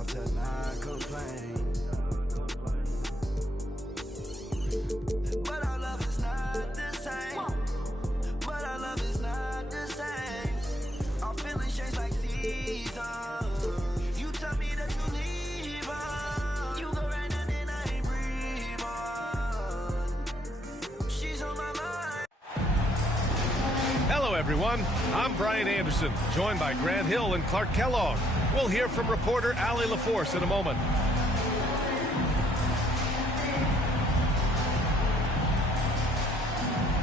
off to not complain. But our love is not the same. But our love is not the same. Our feelings change like seasons. You tell me that you leave on. You go right now and I ain't breathe on. She's on my mind. Hello, everyone. I'm Brian Anderson, joined by Grant Hill and Clark Kellogg. We'll hear from reporter Allie LaForce in a moment.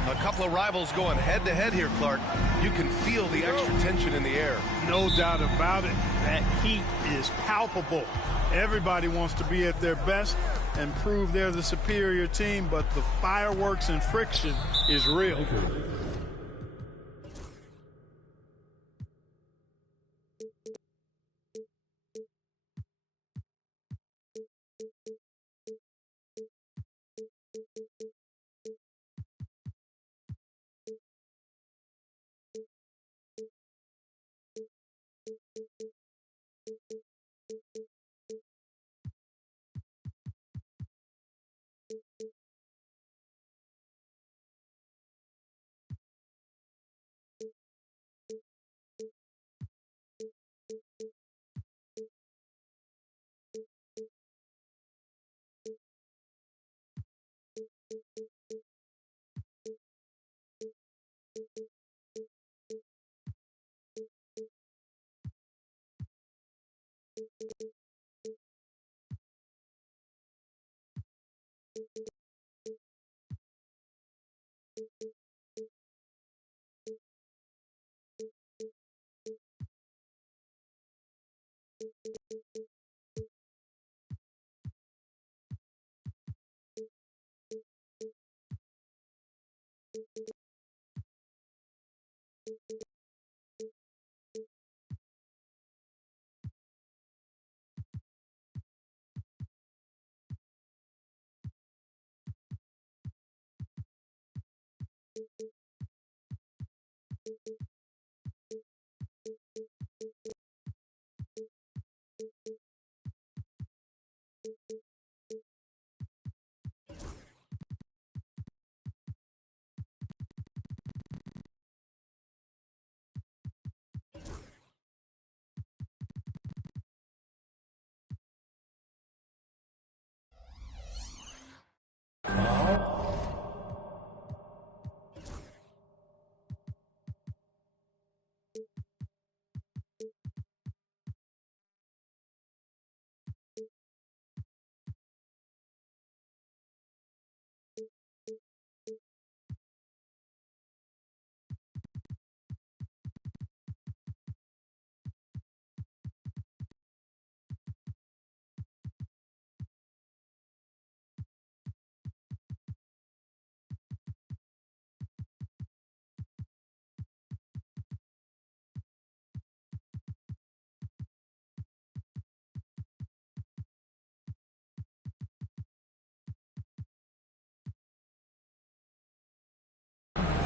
A couple of rivals going head-to-head here, Clark. You can feel the extra tension in the air. No doubt about it. That heat is palpable. Everybody wants to be at their best and prove they're the superior team, but the fireworks and friction is real.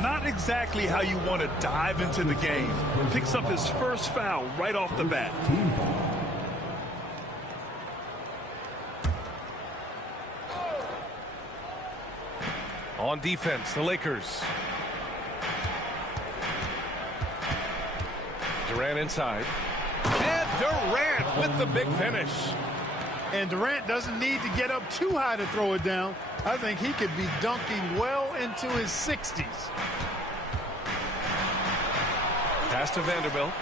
Not exactly how you want to dive into the game. Picks up his first foul right off the bat. On defense, the Lakers. Durant inside. And Durant with the big finish. And Durant doesn't need to get up too high to throw it down. I think he could be dunking well into his 60s. Pass to Vanderbilt.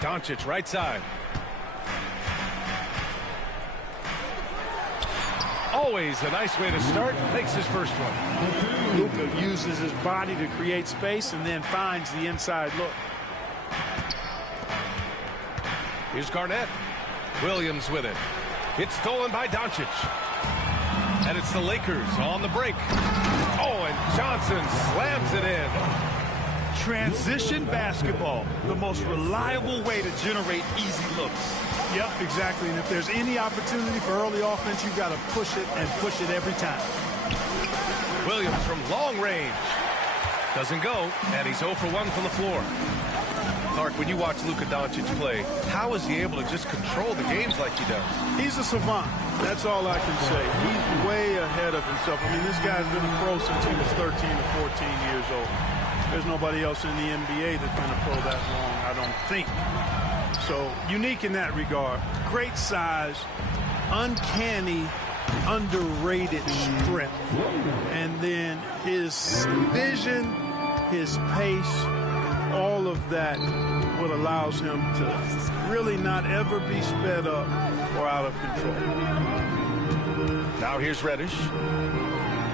Doncic right side. Always a nice way to start. Makes his first one. Luka uses his body to create space and then finds the inside look. Here's Garnett. Williams with it. It's stolen by Doncic. And it's the Lakers on the break. Oh, and Johnson slams it in. Transition basketball, the most reliable way to generate easy looks. Yep, exactly. And if there's any opportunity for early offense, you've got to push it and push it every time. Williams from long range. Doesn't go, and he's 0 for 1 from the floor. Clark Mark, when you watch Luka Doncic play, how is he able to just control the games like he does? He's a savant. That's all I can say. He's way ahead of himself. I mean, this guy's been a pro since he was 13 or 14 years old. There's nobody else in the NBA that's been a pro that long, I don't think. So, unique in that regard. Great size, uncanny, underrated strength. And then his vision, his pace, all of that what allows him to really not ever be sped up or out of control. Now here's Reddish.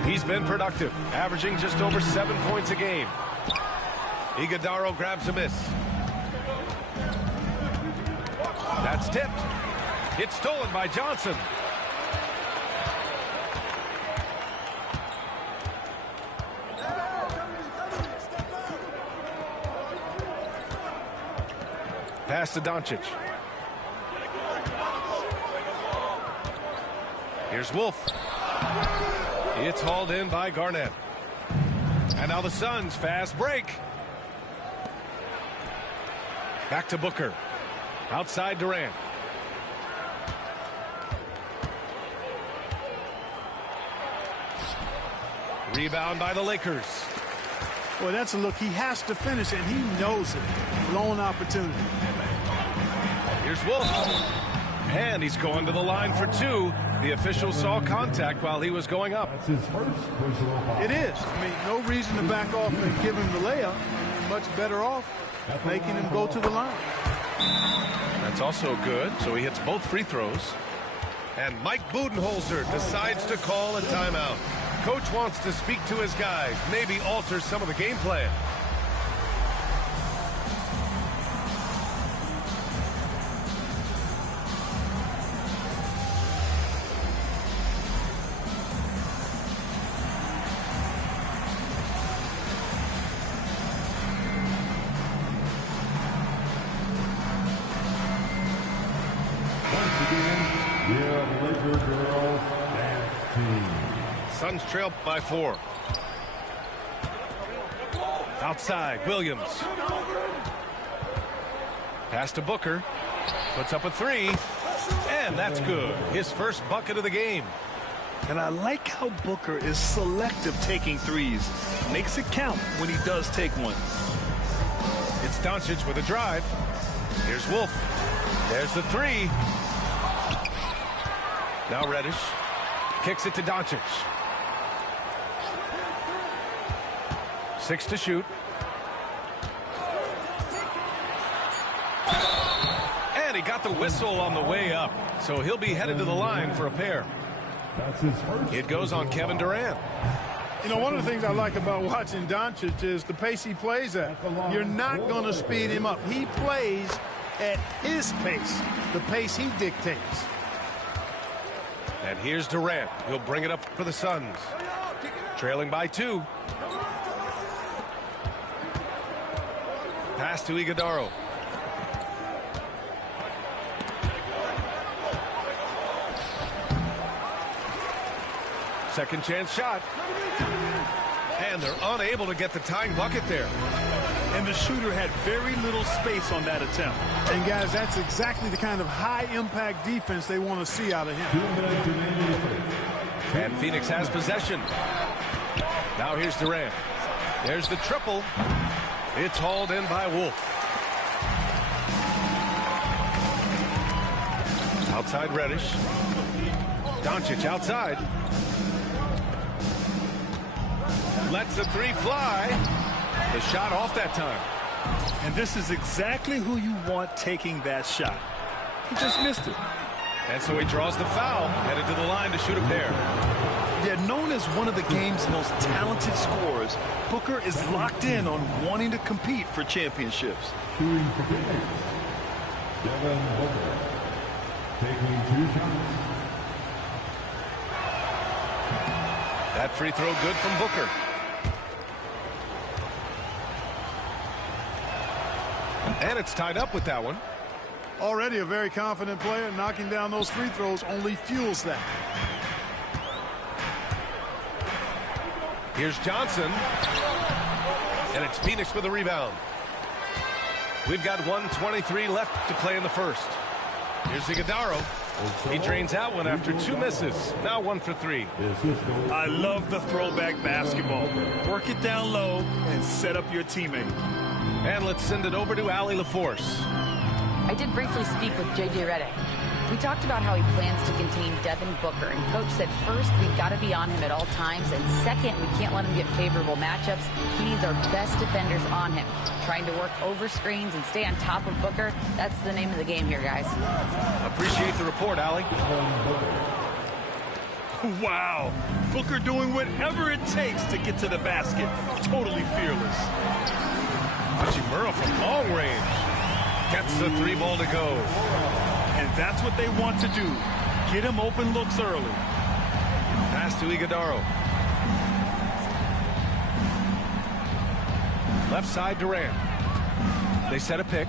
He's been productive, averaging just over 7 points a game. Iguodaro grabs a miss. That's tipped. It's stolen by Johnson. Pass to Doncic. Here's Wolf. It's hauled in by Garnett. And now the Suns fast break. Back to Booker. Outside Durant. Rebound by the Lakers. Boy, that's a look. He has to finish, and he knows it. Blown opportunity. Here's Wolf. And he's going to the line for two. The official saw contact while he was going up. It is. I mean, no reason to back off and give him the layup. Much better off making him go to the line. That's also good. So he hits both free throws. And Mike Budenholzer decides to call a timeout. Coach wants to speak to his guys, maybe alter some of the game plan. Suns trail by 4. Outside, Williams. Pass to Booker. Puts up a 3. And that's good. His first bucket of the game. And I like how Booker is selective taking threes. Makes it count when he does take one. It's Doncic with a drive. Here's Wolf. There's the 3. Now Reddish. Kicks it to Doncic. 6 to shoot. And he got the whistle on the way up. So he'll be headed to the line for a pair. It goes on Kevin Durant. You know, one of the things I like about watching Doncic is the pace he plays at. You're not going to speed him up. He plays at his pace, the pace he dictates. And here's Durant. He'll bring it up for the Suns. Trailing by 2. Pass to Iguodaro. Second chance shot. And they're unable to get the tying bucket there. And the shooter had very little space on that attempt. And guys, that's exactly the kind of high-impact defense they want to see out of him. And Phoenix has possession. Now here's Durant. There's the triple. It's hauled in by Wolf. Outside Reddish. Doncic outside. Lets the 3 fly. The shot off that time. And this is exactly who you want taking that shot. He just missed it. And so he draws the foul, headed to the line to shoot a pair. Yet known as one of the game's most talented scorers, Booker is locked in on wanting to compete for championships. Shooting for Phoenix, Devin Booker, taking 2 shots. That free throw good from Booker. And it's tied up with that one. Already a very confident player. Knocking down those free throws only fuels that. Here's Johnson. And it's Phoenix with a rebound. We've got 1:23 left to play in the first. Here's Iguodaro. He drains out one after 2 misses. Now 1 for 3. I love the throwback basketball. Work it down low and set up your teammate. And let's send it over to Allie LaForce. I did briefly speak with J.J. Redick. We talked about how he plans to contain Devin Booker, and Coach said first, we've got to be on him at all times, and second, we can't let him get favorable matchups. He needs our best defenders on him. Trying to work over screens and stay on top of Booker, that's the name of the game here, guys. Appreciate the report, Allie. Wow. Booker doing whatever it takes to get to the basket. Totally fearless. Hachimura from long range. Gets the 3 ball to go. And that's what they want to do. Get him open looks early. Pass to Iguodaro. Left side, Durant. They set a pick.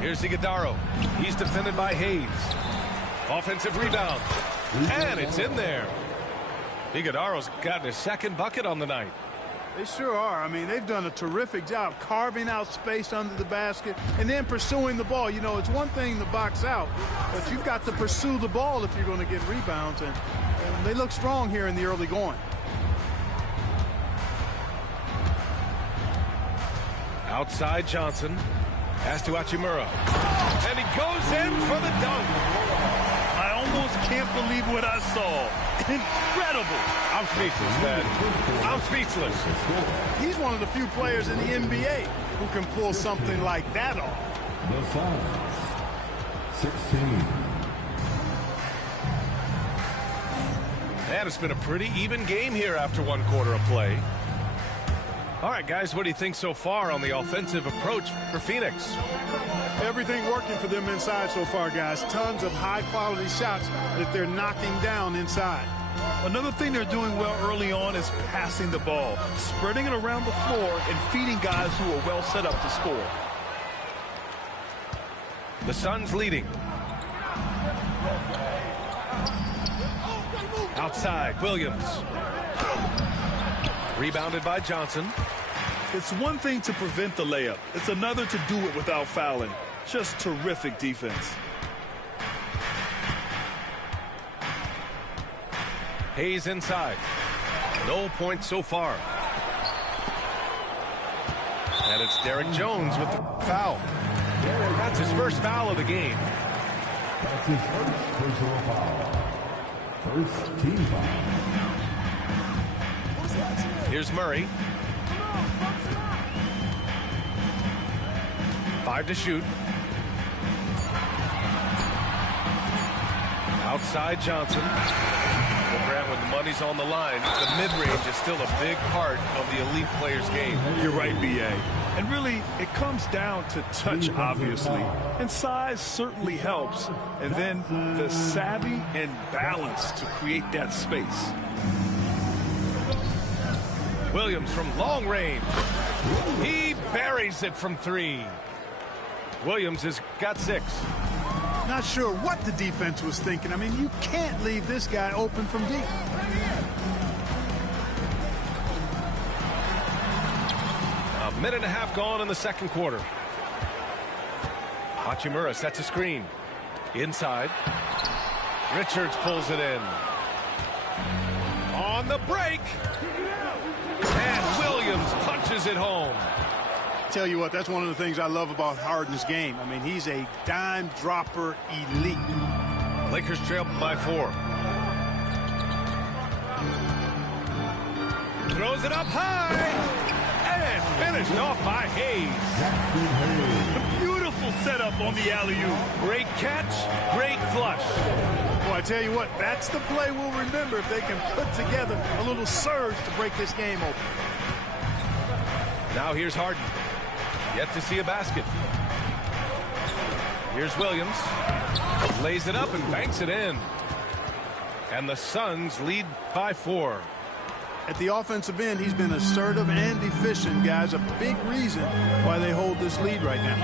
Here's Iguodaro. He's defended by Hayes. Offensive rebound. And it's in there. Iguodaro's gotten his 2nd bucket on the night. They sure are. I mean, they've done a terrific job carving out space under the basket and then pursuing the ball. You know, it's one thing to box out, but you've got to pursue the ball if you're going to get rebounds, and they look strong here in the early going. Outside Johnson. Pass to Hachimura. And he goes in for the dunk. I almost can't believe what I saw. Incredible. I'm speechless, man. I'm speechless. He's one of the few players in the NBA who can pull something like that off. The Suns, 16. And it's been a pretty even game here after 1 quarter of play. All right, guys, what do you think so far on the offensive approach for Phoenix? Everything working for them inside so far, guys. Tons of high-quality shots that they're knocking down inside. Another thing they're doing well early on is passing the ball, spreading it around the floor and feeding guys who are well set up to score. The Suns leading. Outside, Williams. Rebounded by Johnson. It's one thing to prevent the layup. It's another to do it without fouling. Just terrific defense. Hayes inside. No points so far. And it's Derek Jones with the foul. That's his first foul of the game. That's his first personal foul. First team foul. Here's Murray. 5 to shoot. Outside Johnson. Well, Grant, when the money's on the line, the mid-range is still a big part of the elite player's game. You're right, B.A. And really, it comes down to touch, obviously. And size certainly helps. And then the savvy and balance to create that space. Williams from long range. He buries it from 3. Williams has got 6. Not sure what the defense was thinking. I mean, you can't leave this guy open from deep. A minute and a half gone in the 2nd quarter. Hachimura sets a screen. Inside. Richards pulls it in. On the break. And Williams punches it home. Tell you what, that's one of the things I love about Harden's game. I mean, he's a dime dropper elite. Lakers trail by 4. Throws it up high. And finished off by Hayes. Beautiful setup on the alley-oop. Great catch, great flush. Well, I tell you what, that's the play we'll remember if they can put together a little surge to break this game open. Now here's Harden. Yet to see a basket. Here's Williams. Lays it up and banks it in. And the Suns lead by 4. At the offensive end, he's been assertive and efficient, guys. A big reason why they hold this lead right now.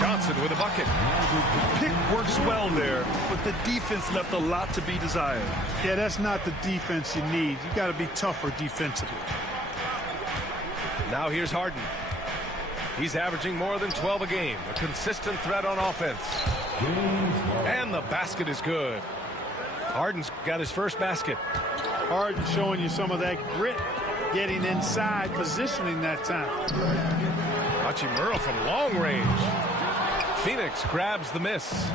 Johnson with a bucket. Pick works well there, but the defense left a lot to be desired. Yeah, that's not the defense you need. You got to be tougher defensively. Now here's Harden. He's averaging more than 12 a game. A consistent threat on offense. And the basket is good. Harden's got his first basket. Harden showing you some of that grit, getting inside, positioning that time. Hachimura from long range. Phoenix grabs the miss.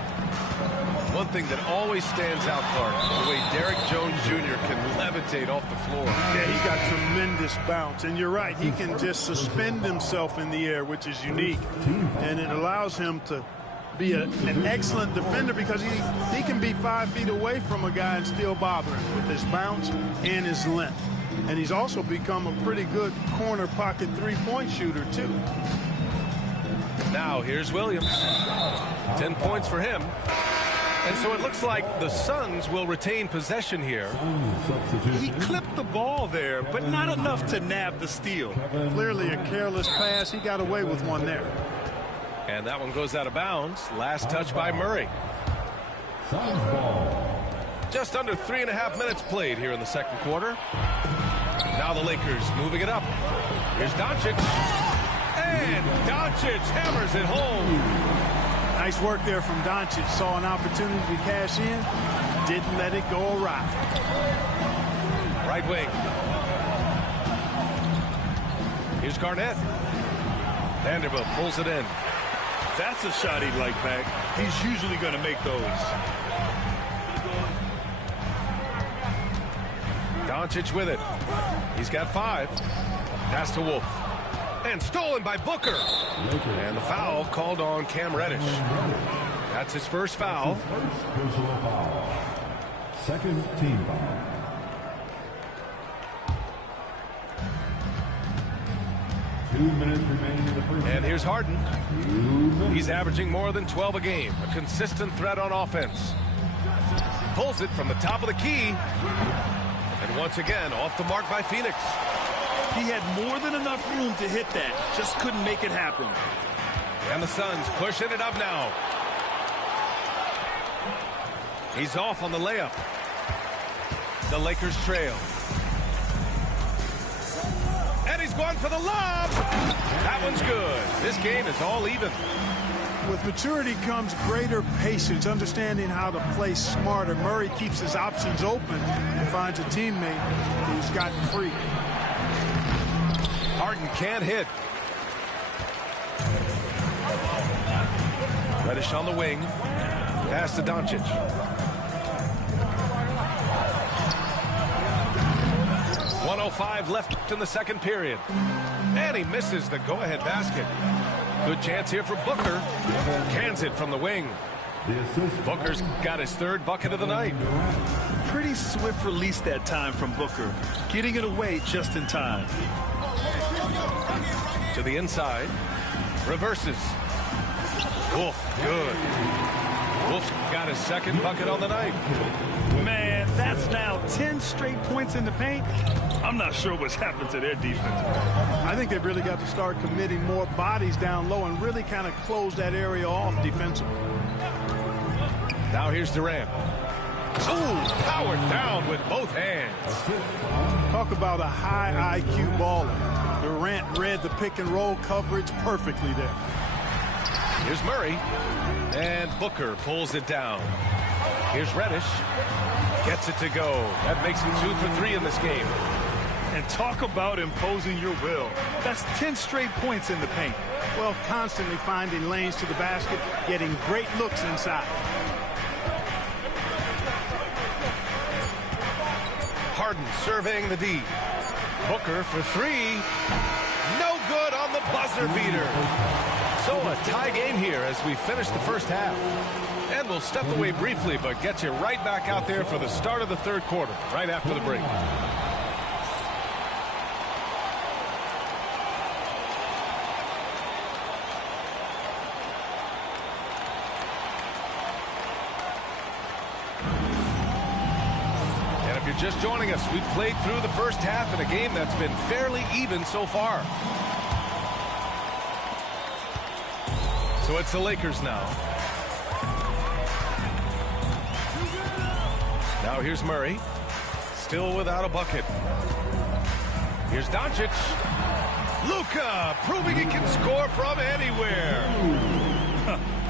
One thing that always stands out, Clark, the way Derrick Jones Jr. can levitate off the floor. Yeah, he's got tremendous bounce. And you're right, he can just suspend himself in the air, which is unique. And it allows him to be an excellent defender because he can be 5 feet away from a guy and still bother him with his bounce and his length. And he's also become a pretty good corner pocket three-point shooter, too. Now here's Williams. 10 points for him. And so it looks like the Suns will retain possession here. He clipped the ball there, but not enough to nab the steal. Clearly a careless pass. He got away with one there. And that one goes out of bounds. Last touch by Murray. Just under 3.5 minutes played here in the second quarter. Now the Lakers moving it up. Here's Doncic. And Doncic hammers it home. Nice work there from Doncic. Saw an opportunity to cash in. Didn't let it go awry. Right wing. Here's Garnett. Vanderbilt pulls it in. That's a shot he'd like back. He's usually going to make those. Doncic with it. He's got 5. Pass to Wolf. And stolen by Booker. And the foul called on Cam Reddish. That's his first foul. Second team foul. And here's Harden. He's averaging more than 12 a game. A consistent threat on offense. Pulls it from the top of the key. And once again, off the mark by Phoenix. He had more than enough room to hit that. Just couldn't make it happen. And the Suns pushing it up now. He's off on the layup. The Lakers trail. And he's going for the lob. That one's good. This game is all even. With maturity comes greater patience, understanding how to play smarter. Murray keeps his options open and finds a teammate who's gotten free. Harden can't hit. Reddish on the wing. Pass to Doncic. .105 left in the second period. And he misses the go-ahead basket. Good chance here for Booker. Cans it from the wing. Booker's got his third bucket of the night. Pretty swift release that time from Booker. Getting it away just in time. To the inside. Reverses. Wolf, good. Wolf's got his second bucket on the night. Man, that's now 10 straight points in the paint. I'm not sure what's happened to their defense. I think they've really got to start committing more bodies down low and really kind of close that area off defensively. Now here's Durant. Oh, powered down with both hands. Talk about a high IQ baller. Durant read the pick and roll coverage perfectly there. Here's Murray. And Booker pulls it down. Here's Reddish. Gets it to go. That makes him 2 for 3 in this game. And talk about imposing your will. That's 10 straight points in the paint. Well, constantly finding lanes to the basket, getting great looks inside. Harden surveying the D. Booker for 3. No good on the buzzer beater. So a tie game here as we finish the first half. And we'll step away briefly, but get you right back out there for the start of the third quarter, right after the break. And if you're just joining us, we've played through the first half in a game that's been fairly even so far. So it's the Lakers now. Now here's Murray. Still without a bucket. Here's Doncic. Luka proving he can score from anywhere.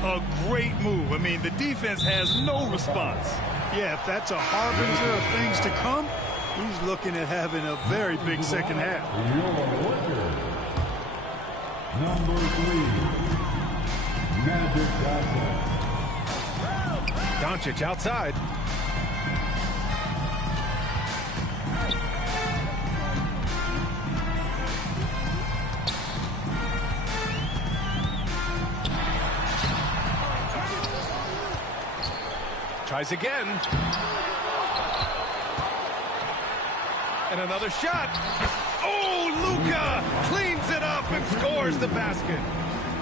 A great move. I mean, the defense has no response. Yeah, if that's a harbinger of things to come, he's looking at having a very big second half. Number 3, Magic Johnson. Doncic outside. Tries again. And another shot. Oh, Luka cleans it up and scores the basket.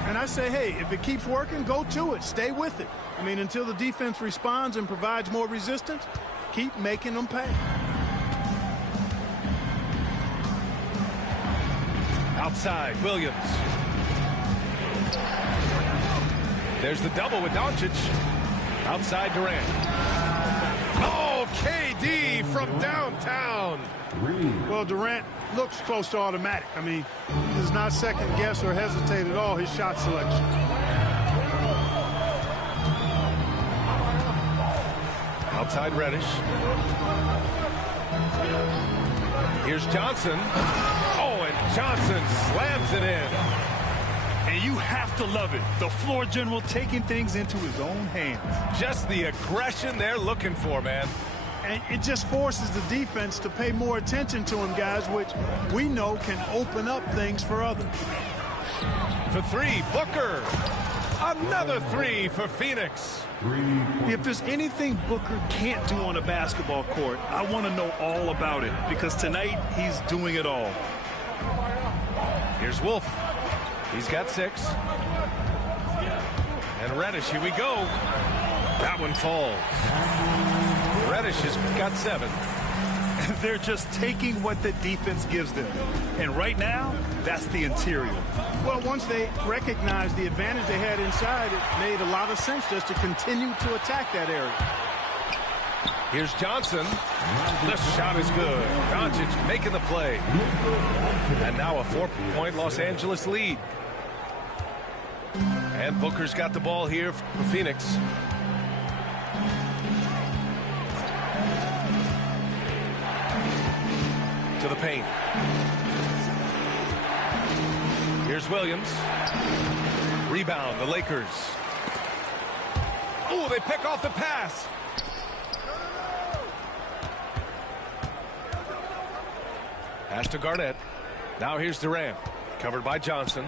And I say, hey, if it keeps working, go to it. Stay with it. I mean, until the defense responds and provides more resistance, keep making them pay. Outside, Williams. There's the double with Doncic. Outside Durant. Oh, KD from downtown. Well, Durant looks close to automatic. I mean, he does not second guess or hesitate at all his shot selection. Outside Reddish. Here's Johnson. Oh, and Johnson slams it in. And you have to love it. The floor general taking things into his own hands. Just the aggression they're looking for, man. And it just forces the defense to pay more attention to him, guys, which we know can open up things for others. For three, Booker. Another three for Phoenix. If there's anything Booker can't do on a basketball court, I want to know all about it, because tonight he's doing it all. Here's Wolf. He's got 6. And Reddish, here we go. That one falls. Reddish has got 7. They're just taking what the defense gives them. And right now, that's the interior. Well, once they recognized the advantage they had inside, it made a lot of sense just to continue to attack that area. Here's Johnson. The shot is good. Doncic making the play. And now a 4-point Los Angeles lead. And Booker's got the ball here for Phoenix. To the paint. Here's Williams. Rebound, the Lakers. Oh, they pick off the pass. Pass to Garnett. Now here's Durant. Covered by Johnson.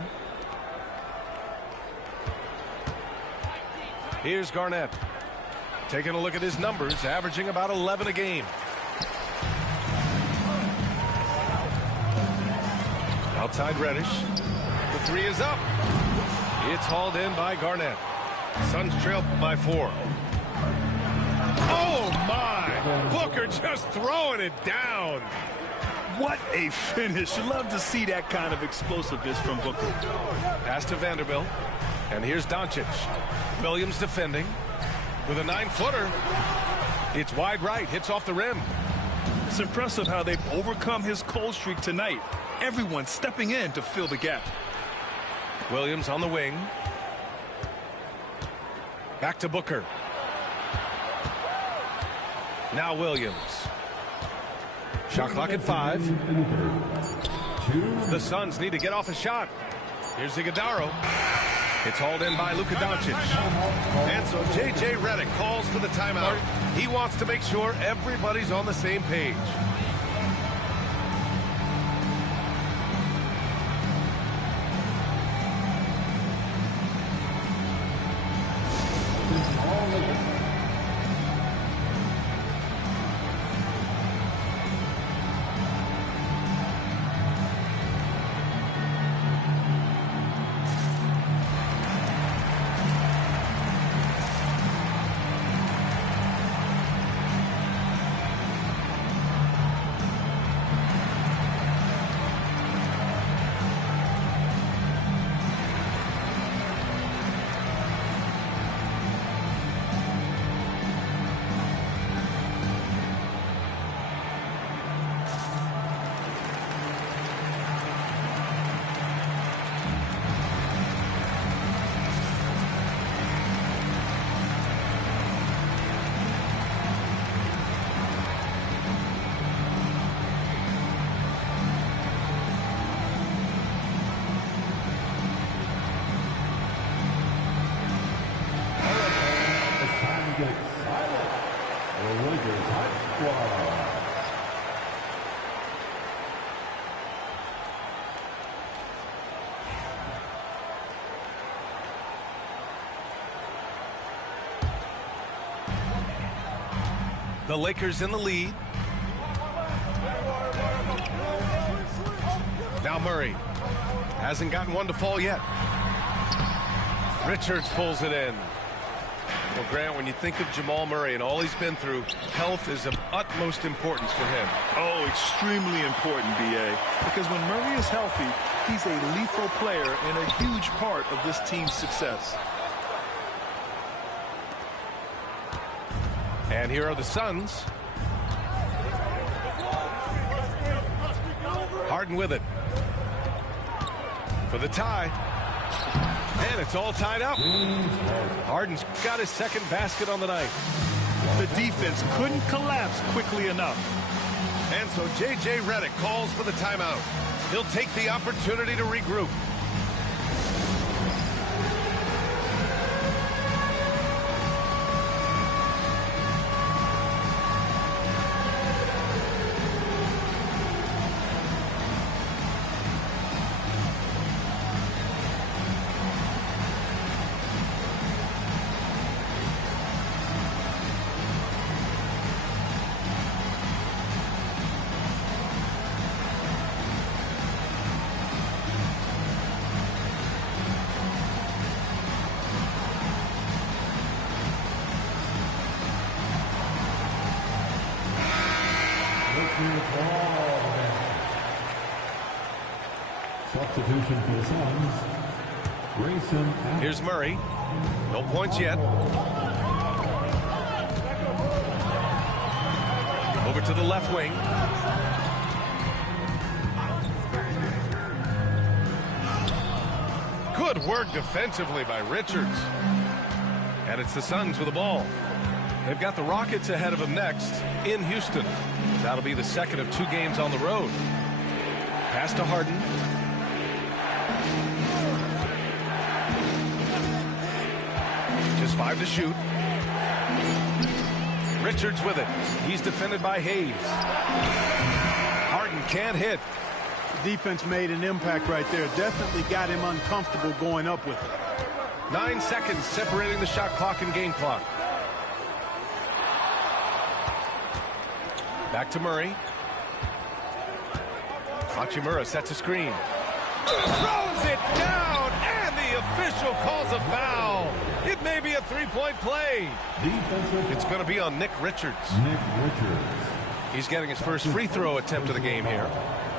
Here's Garnett. Taking a look at his numbers, averaging about 11 a game. Outside Reddish. The 3 is up. It's hauled in by Garnett. Suns trail by 4. Oh, my. Booker just throwing it down. What a finish. Love to see that kind of explosiveness from Booker. Pass to Vanderbilt. And here's Doncic. Williams defending with a 9-footer. It's wide right. Hits off the rim. It's impressive how they've overcome his cold streak tonight. Everyone stepping in to fill the gap. Williams on the wing. Back to Booker. Now Williams. Shot clock at 5. The Suns need to get off a shot. Here's Iguodala. It's hauled in by Luka Doncic. And so J.J. Redick calls for the timeout. He wants to make sure everybody's on the same page. squad. The Lakers in the lead. Now Murray hasn't gotten one to fall yet. Richards pulls it in. Well, Grant, when you think of Jamal Murray and all he's been through, health is of utmost importance for him. Oh, extremely important, B.A. Because when Murray is healthy, he's a lethal player and a huge part of this team's success. And here are the Suns. Harden with it. For the tie. And it's all tied up. Harden's got his second basket on the night. The defense couldn't collapse quickly enough. And so J.J. Redick calls for the timeout. He'll take the opportunity to regroup. Substitution for the Suns. Grayson. Here's Murray. No points yet. Over to the left wing. Good work defensively by Richards. And it's the Suns with the ball. They've got the Rockets ahead of them next in Houston. That'll be the second of 2 games on the road. Pass to Harden. Just 5 to shoot. Richards with it. He's defended by Hayes. Harden can't hit. The defense made an impact right there. Definitely got him uncomfortable going up with it. 9 seconds separating the shot clock and game clock. Back to Murray. Hachimura sets a screen. Throws it down, and the official calls a foul. It may be a 3-point play. It's going to be on Nick Richards. Nick Richards. He's getting his first free throw attempt of the game here.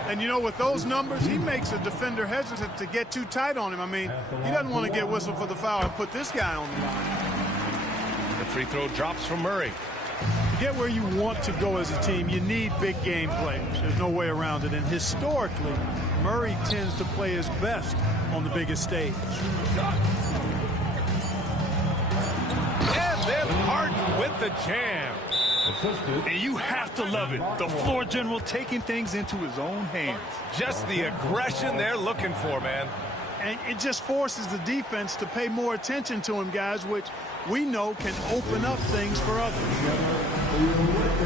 And you know, with those numbers, he makes a defender hesitant to get too tight on him. I mean, he doesn't want to get whistled for the foul and put this guy on the line. The free throw drops from Murray. To get where you want to go as a team, you need big game players. There's no way around it. And historically, Murray tends to play his best on the biggest stage. And then Harden with the jam. And you have to love it. The floor general taking things into his own hands. Just the aggression they're looking for, man. And it just forces the defense to pay more attention to him, guys, which we know can open up things for others.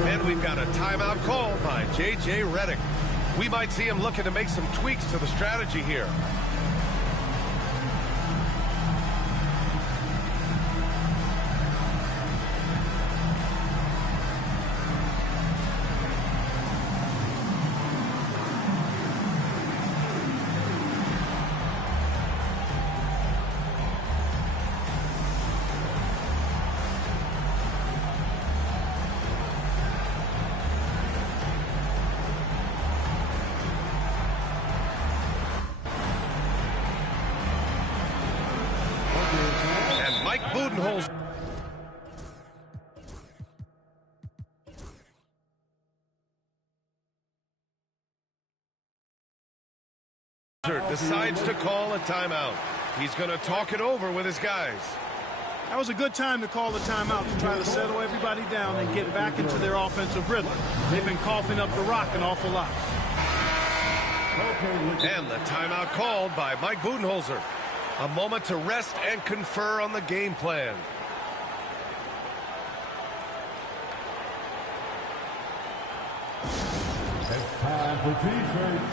And we've got a timeout call by J.J. Redick. We might see him looking to make some tweaks to the strategy here. Mike Budenholzer decides to call a timeout. He's going to talk it over with his guys. That was a good time to call the timeout to try to settle everybody down and get back into their offensive rhythm. They've been coughing up the rock an awful lot. And the timeout called by Mike Budenholzer. A moment to rest and confer on the game plan. Time for T-shirts.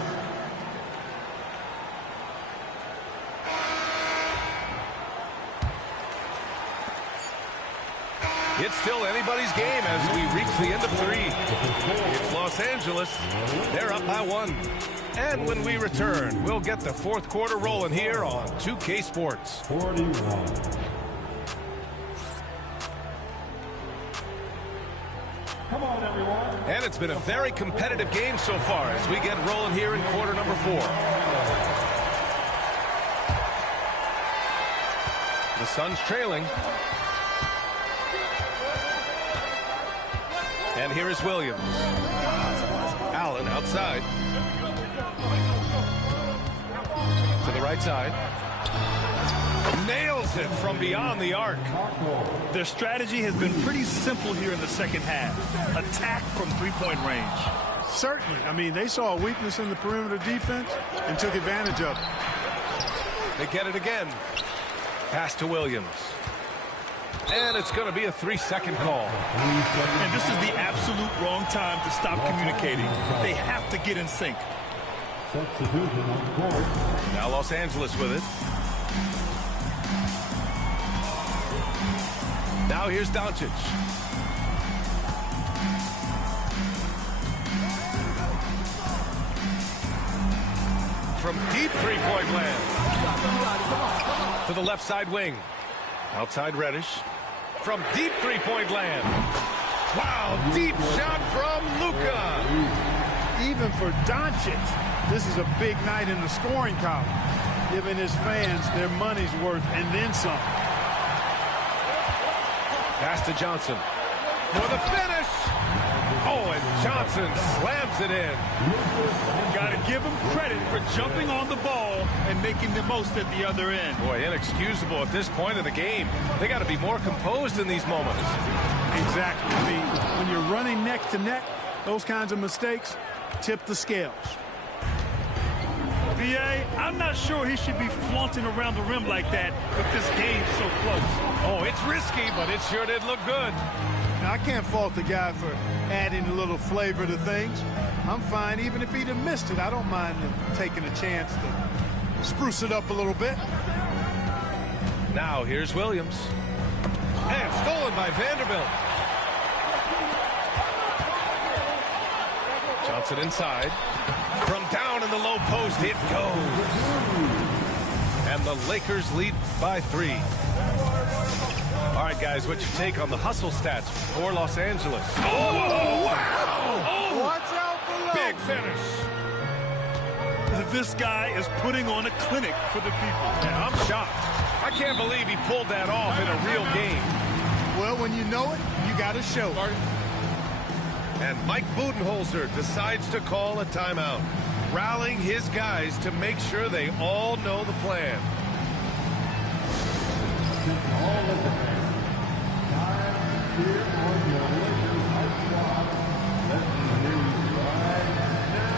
It's still anybody's game as we reach the end of 3. It's Los Angeles. They're up by 1. And when we return, we'll get the fourth quarter rolling here on 2K Sports. 41. Come on, everyone. And it's been a very competitive game so far as we get rolling here in quarter number 4. The Suns trailing. And here is Williams. Allen outside. To the right side. Nails it from beyond the arc. Their strategy has been pretty simple here in the second half. Attack from three-point range. Certainly. I mean, they saw a weakness in the perimeter defense and took advantage of it. They get it again. Pass to Williams. And it's going to be a 3-second call. And this is the absolute wrong time to stop communicating. They have to get in sync. Substitution on the court. Now Los Angeles with it. Now here's Doncic. From deep three-point land. To the left side wing. Outside Reddish. From deep three-point land. Wow, deep shot from Luka. Even for Doncic, this is a big night in the scoring column, giving his fans their money's worth and then some. Pass to Johnson. For the finish. Oh, and Johnson slams it in. Got to give him credit for jumping on the ball and making the most at the other end. Boy, inexcusable at this point of the game. They got to be more composed in these moments. Exactly. I mean, when you're running neck to neck, those kinds of mistakes tip the scales. B.A., I'm not sure he should be flaunting around the rim like that with this game so close. Oh, it's risky, but it sure did look good. Now, I can't fault the guy for adding a little flavor to things. I'm fine even if he'd have missed it. I don't mind him taking a chance to spruce it up a little bit. Now here's Williams. And stolen by Vanderbilt. Johnson inside. From down in the low post, it goes. And the Lakers lead by 3. All right, guys, what's your take on the hustle stats for Los Angeles? Oh, wow! Oh, watch out below. Big finish. This guy is putting on a clinic for the people. Yeah, I'm shocked. I can't believe he pulled that off in a real game. Well, when you know it, you got to show it. And Mike Budenholzer decides to call a timeout, rallying his guys to make sure they all know the plan. All of the fans. Time to cheer on your Lakers high squad. Let me hear you right now.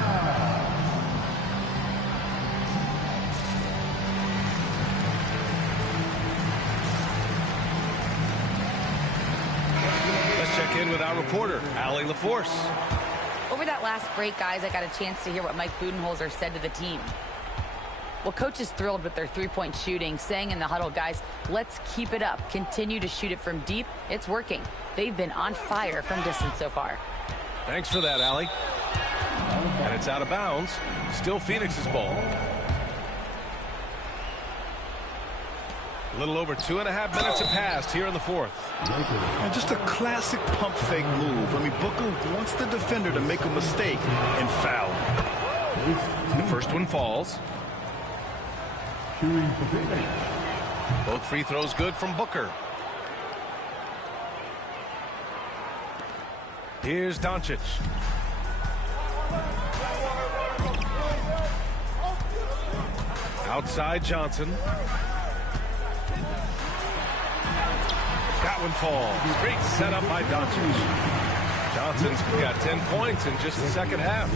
Let's check in with our reporter, Allie LaForce. Over that last break, guys, I got a chance to hear what Mike Budenholzer said to the team. Well, coach is thrilled with their three-point shooting, saying in the huddle, guys, let's keep it up. Continue to shoot it from deep. It's working. They've been on fire from distance so far. Thanks for that, Allie. And it's out of bounds. Still Phoenix's ball. A little over 2.5 minutes have passed here in the fourth. And just a classic pump fake move. I mean, Booker wants the defender to make a mistake and foul. The first one falls. Shooting for Phoenix. Both free throws good from Booker. Here's Doncic. Outside Johnson. That one falls. Great setup by Doncic. Johnson's got 10 points in just the second half.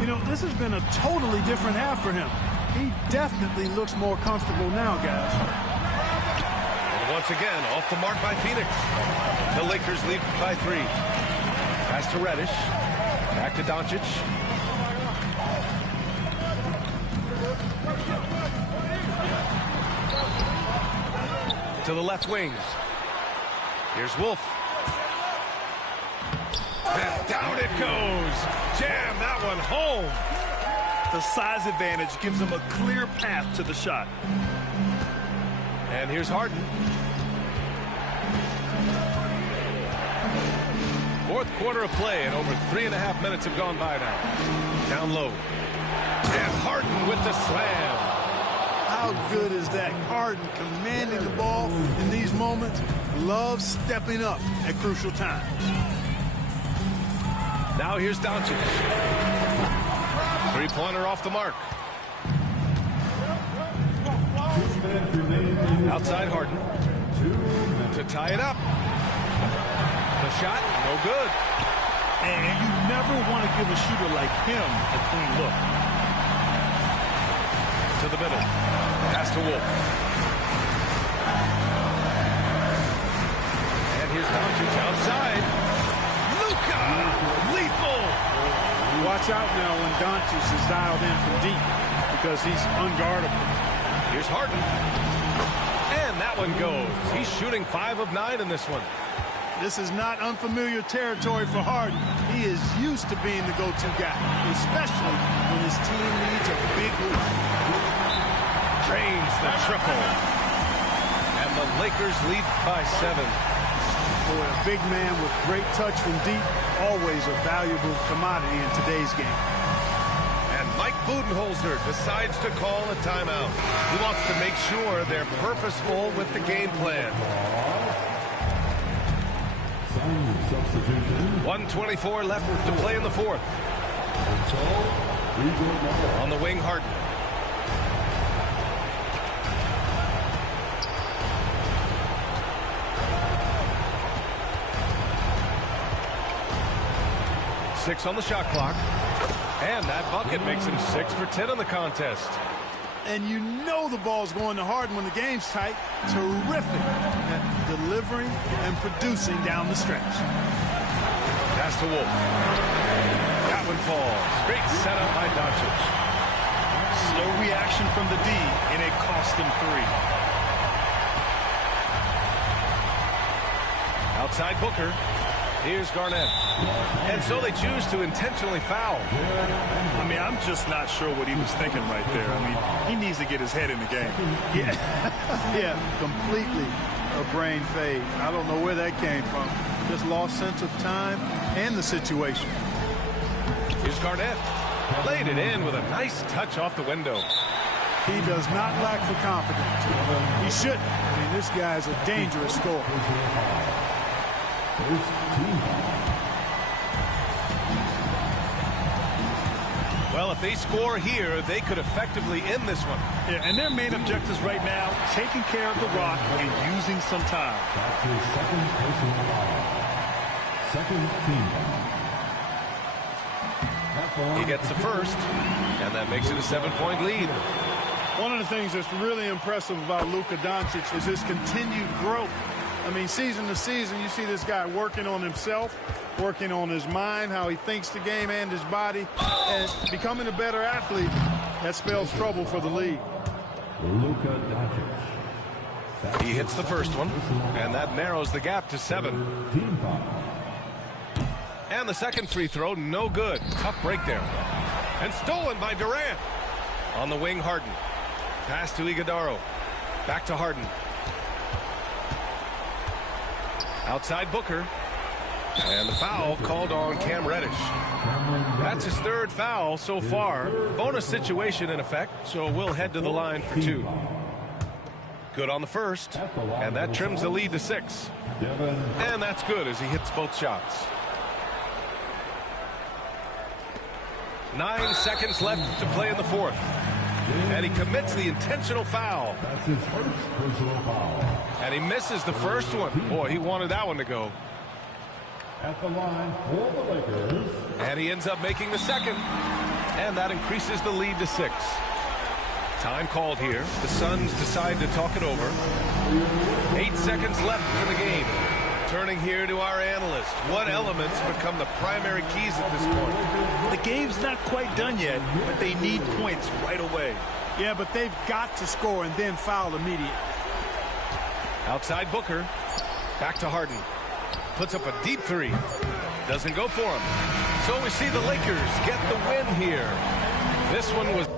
You know, this has been a totally different half for him. He definitely looks more comfortable now, guys. And once again, off the mark by Phoenix. The Lakers lead by 3. Pass to Reddish. Back to Doncic. to the left wing. Here's Wolf. And down it goes. Jam that one home. The size advantage gives him a clear path to the shot. And here's Harden. Fourth quarter of play, and over 3.5 minutes have gone by now. Down low. And Harden with the slam. How good is that? Harden commanding the ball in these moments. Loves stepping up at crucial times. Now here's Doncic. Three-pointer off the mark. Outside Harden. To tie it up. The shot, no good. And you never want to give a shooter like him a clean look. To the middle. Pass to Wolf. And here's Doncic outside. Luka! Lethal! Watch out now when Doncic is dialed in from deep because he's unguardable. Here's Harden. And that one goes. He's shooting 5 of 9 in this one. This is not unfamiliar territory for Harden. He is used to being the go-to guy, especially when his team needs a big lead. Drains the triple. And the Lakers lead by 7. Boy, a big man with great touch from deep, always a valuable commodity in today's game. And Mike Budenholzer decides to call a timeout. He wants to make sure they're purposeful with the game plan. 1:24 left to play in the fourth. On the wing, Harden. Six on the shot clock. And that bucket makes him 6 for 10 in the contest. And you know the ball's going to Harden when the game's tight. Terrific at delivering and producing down the stretch. Pass to Wolf. That one falls. Great setup by Doncic. Slow reaction from the D, and it cost him 3. Outside Booker. Here's Garnett. And so they choose to intentionally foul. I mean, I'm just not sure what he was thinking right there. I mean, he needs to get his head in the game. Yeah, completely a brain fade. I don't know where that came from. Just lost sense of time and the situation. Here's Garnett. Laid it in with a nice touch off the window. He does not lack for confidence. He shouldn't. I mean, this guy's a dangerous scorer. Well, if they score here, they could effectively end this one. Yeah, and their main objectives right now, taking care of the rock and using some time. That's his second personal foul. Second team foul. He gets the first, and that makes it a 7-point lead. One of the things that's really impressive about Luka Doncic is his continued growth. I mean, season to season, you see this guy working on himself, working on his mind, how he thinks the game and his body, and becoming a better athlete. That spells trouble for the league. Luka Doncic. He hits the first one, and that narrows the gap to 7. Team foul. And the second free throw, no good. Tough break there. And stolen by Durant. On the wing, Harden. Pass to Iguodala. Back to Harden. Outside Booker. And the foul called on Cam Reddish. That's his 3rd foul so far. Bonus situation in effect, so we'll head to the line for 2. Good on the first, and that trims the lead to 6. And that's good as he hits both shots. 9 seconds left to play in the fourth. And he commits the intentional foul. That's his first personal foul. And he misses the first one. Boy, he wanted that one to go. At the line for the Lakers. And he ends up making the second. And that increases the lead to 6. Time called here. The Suns decide to talk it over. 8 seconds left for the game. Turning here to our analyst. What elements become the primary keys at this point? The game's not quite done yet, but they need points right away. Yeah, but they've got to score and then foul immediately. Outside Booker. Back to Harden. Puts up a deep three. Doesn't go for him. So we see the Lakers get the win here. This one was...